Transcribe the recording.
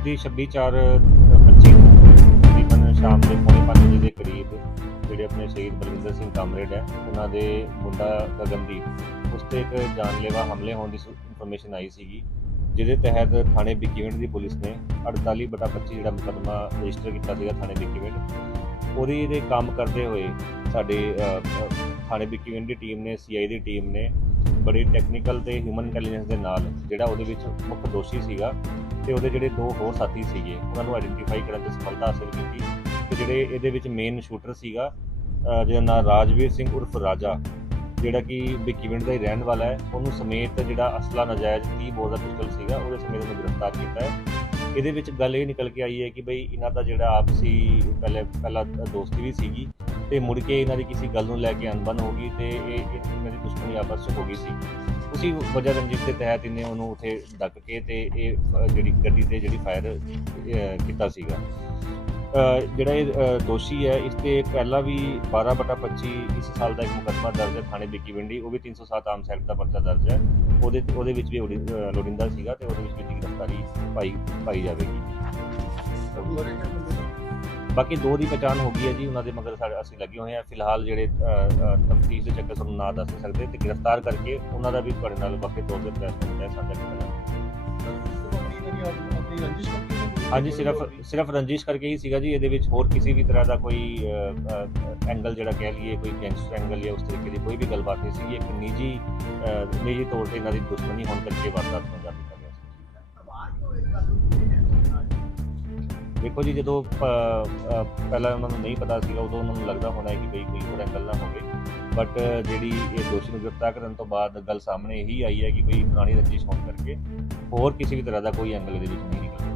ਮਿਤੀ 26/4/25 ਨੂੰ ਤਕਰੀਬਨ ਸ਼ਾਮ ਦੇ ਪੌਣੇ ਪੰਜ ਵਜੇ ਦੇ ਕਰੀਬ ਜਿਹੜੇ ਆਪਣੇ ਸ਼ਹੀਦ ਬਲਵਿੰਦਰ ਸਿੰਘ ਕਾਮਰੇਡ ਹੈ, ਉਹਨਾਂ ਦੇ ਮੁੰਡਾ ਗਗਨਦੀਪ, ਉਸ ਤੇ ਇੱਕ ਜਾਨਲੇਵਾ ਹਮਲੇ ਹੋਣ ਦੀ ਇਨਫੋਰਮੇਸ਼ਨ ਆਈ ਸੀਗੀ, ਜਿਹਦੇ ਤਹਿਤ ਥਾਣੇ ਬਿੱਕੀਵਿੰਡ ਦੀ ਪੁਲਿਸ ਨੇ 48 ਬਟਾ 25 ਜਿਹੜਾ ਮੁਕੱਦਮਾ ਰਜਿਸਟਰ ਕੀਤਾ ਸੀਗਾ ਥਾਣੇ ਬਿੱਕੀਵਿੰਡ, ਉਹਦੇ ਇਹਦੇ ਕੰਮ ਕਰਦੇ ਹੋਏ ਸਾਡੇ ਥਾਣੇ ਬਿੱਕੀਵਿੰਡ ਦੀ ਟੀਮ ਨੇ ਸੀਆਈ ਦੀ ਟੀਮ ਨੇ ਬੜੀ ਟੈਕਨੀਕਲ ਤੇ ਹਿਊਮਨ ਇੰਟੈਲੀਜੈਂਸ ਦੇ ਨਾਲ ਜਿਹੜਾ ਉਹਦੇ ਵਿੱਚ ਮੁੱਖ ਦੋਸ਼ੀ ਸੀਗਾ ਤੇ ਉਹਦੇ ਜਿਹੜੇ ਦੋ ਹੋਰ ਸਾਥੀ ਸੀਗੇ, ਉਹਨਾਂ ਨੂੰ ਆਇਡੈਂਟੀਫਾਈ ਕਰਨ 'ਚ ਸਫਲਤਾ ਹਾਸਲ ਕੀਤੀ। ਤੇ ਜਿਹੜੇ ਇਹਦੇ ਵਿੱਚ ਮੇਨ ਸ਼ੂਟਰ ਸੀਗਾ ਜਿਹਦਾ ਨਾਮ ਰਾਜਵੀਰ ਸਿੰਘ ਉਰਫ ਰਾਜਾ, ਜਿਹੜਾ ਕਿ ਬਿੱਕੀਵਿੰਡ ਦਾ ਹੀ ਰਹਿਣ ਵਾਲਾ ਹੈ, ਉਹਨੂੰ ਸਮੇਤ ਜਿਹੜਾ ਅਸਲਾ ਨਜਾਇਜ਼ 30 ਬੋਰ ਦਾ ਪਿਸਟਲ ਸੀਗਾ, ਉਹਦੇ ਸਮੇਤ ਉਹਨੂੰ ਗ੍ਰਿਫਤਾਰ ਕੀਤਾ ਹੈ। ਇਹਦੇ ਵਿੱਚ ਗੱਲ ਇਹ ਨਿਕਲ ਕੇ ਆਈ ਹੈ ਕਿ ਬਈ ਇਹਨਾਂ ਦਾ ਜਿਹੜਾ ਆਪਸੀ ਪਹਿਲੇ, ਪਹਿਲਾਂ ਦੋਸਤੀ ਵੀ ਸੀਗੀ, ਤੇ ਮੁੜ ਕੇ ਇਹਨਾਂ ਦੀ ਕਿਸੇ ਗੱਲ ਨੂੰ ਲੈ ਕੇ ਅਣਬਣ ਹੋ ਗਈ ਤੇ ਇਹ ਇਹਨਾਂ ਦੀ ਦੁਸ਼ਮਣੀ ਆਪਸ 'ਚ ਹੋ ਗਈ ਸੀ। ਉਸੇ ਵਜ੍ਹਾ ਰੰਜਿਸ਼ ਦੇ ਤਹਿਤ ਇਹਨੇ ਉਹਨੂੰ ਉੱਥੇ ਡੱਕ ਕੇ ਤੇ ਇਹ ਜਿਹੜੀ ਗੱਡੀ ਤੇ ਜਿਹੜੀ ਫਾਇਰ ਕੀਤਾ ਸੀਗਾ। ਜਿਹੜਾ ਇਹ ਦੋਸ਼ੀ ਹੈ ਇਸ ਤੇ ਪਹਿਲਾਂ ਵੀ 12 ਬਟਾ 25 ਇਸ ਸਾਲ ਦਾ ਇੱਕ ਮੁਕੱਦਮਾ ਦਰਜ ਹੈ ਥਾਣੇ ਬਿੱਕੀਵਿੰਡੀ ਉਹ ਵੀ 307 ਆਮ ਸੈਕਟ ਦਾ ਪਰਚਾ ਦਰਜ ਹੈ। ਉਹਦੇ ਉਹਦੇ ਵਿੱਚ ਵੀ ਉਹਦੀ, ਲੋੜੀਂਦਾ ਸੀਗਾ ਤੇ ਉਹਦੇ ਵਿੱਚ ਵੀ ਇਹਦੀ ਗ੍ਰਿਫਤਾਰੀ ਪਾਈ ਪਾਈ ਜਾਵੇਗੀ। ਬਾਕੀ ਦੋ ਦੀ ਪਛਾਣ ਹੋ ਗਈ ਹੈ ਜੀ, ਉਹਨਾਂ ਦੇ ਮਗਰ ਸਾਡੇ ਅਸੀਂ ਲੱਗੇ ਹੋਏ ਆ ਫਿਲਹਾਲ ਜਿਹੜੇ ਤਫਤੀਸ਼ ਦੇ ਚੱਕਰ ਤੁਹਾਨੂੰ ਨਾ ਦੱਸ ਨਹੀਂ ਸਕਦੇ ਤੇ ਗ੍ਰਿਫਤਾਰ ਕਰਕੇ ਉਹਨਾਂ ਦਾ ਵੀ ਤੁਹਾਡੇ ਨਾਲ ਵਕਤ ਤੌਰ ਤੇ ਪ੍ਰੈਸ ਹੁੰਦਾ ਹੈ, ਸਾਂਝਾ ਹਾਂਜੀ, ਸਿਰਫ ਸਿਰਫ ਰੰਜਿਸ਼ ਕਰਕੇ ਹੀ ਸੀਗਾ ਜੀ, ਇਹਦੇ ਵਿੱਚ ਹੋਰ ਕਿਸੇ ਵੀ ਤਰ੍ਹਾਂ ਦਾ ਕੋਈ ਐਂਗਲ ਜਿਹੜਾ ਕਹਿ ਲਈਏ, ਕੋਈ ਗੈਂਗਸਟਰ ਐਂਗਲ ਜਾਂ ਉਸ ਤਰੀਕੇ ਦੀ ਕੋਈ ਵੀ ਗੱਲਬਾਤ ਨਹੀਂ ਸੀਗੀ। ਇੱਕ ਨਿੱਜੀ ਨਿੱਜੀ ਤੌਰ ਤੇ ਇਹਨਾਂ ਦੀ ਦੁਸ਼ਮਣੀ ਹੋਣ ਕਰਕੇ ਵਾਰਦਾਤ ਨੂੰ ਦੇਖੋ ਜੀ, ਜਦੋਂ ਪਹਿਲਾਂ ਉਹਨਾਂ ਨੂੰ ਨਹੀਂ ਪਤਾ ਸੀਗਾ, ਉਦੋਂ ਉਹਨਾਂ ਨੂੰ ਲੱਗਦਾ ਹੋਣਾ ਕਿ ਬਈ ਕੋਈ ਹੋਰ ਐਂਗਲ ਨਾ ਹੋਵੇ। ਬਟ ਜਿਹੜੀ ਇਹ ਦੋਸ਼ੀ ਨੂੰ ਗ੍ਰਿਫਤਾਰ ਕਰਨ ਤੋਂ ਬਾਅਦ ਗੱਲ ਸਾਹਮਣੇ ਇਹੀ ਆਈ ਹੈ ਕਿ ਬਈ ਪੁਰਾਣੀ ਰੰਜਿਸ਼ ਹੋਣ ਕਰਕੇ ਹੋਰ ਕਿਸੇ ਵੀ ਤਰ੍ਹਾਂ ਦਾ ਕੋਈ ਐਂਗਲ ਇਹਦੇ ਵਿੱਚ ਨਹੀਂ ਨਿਕਲਦਾ।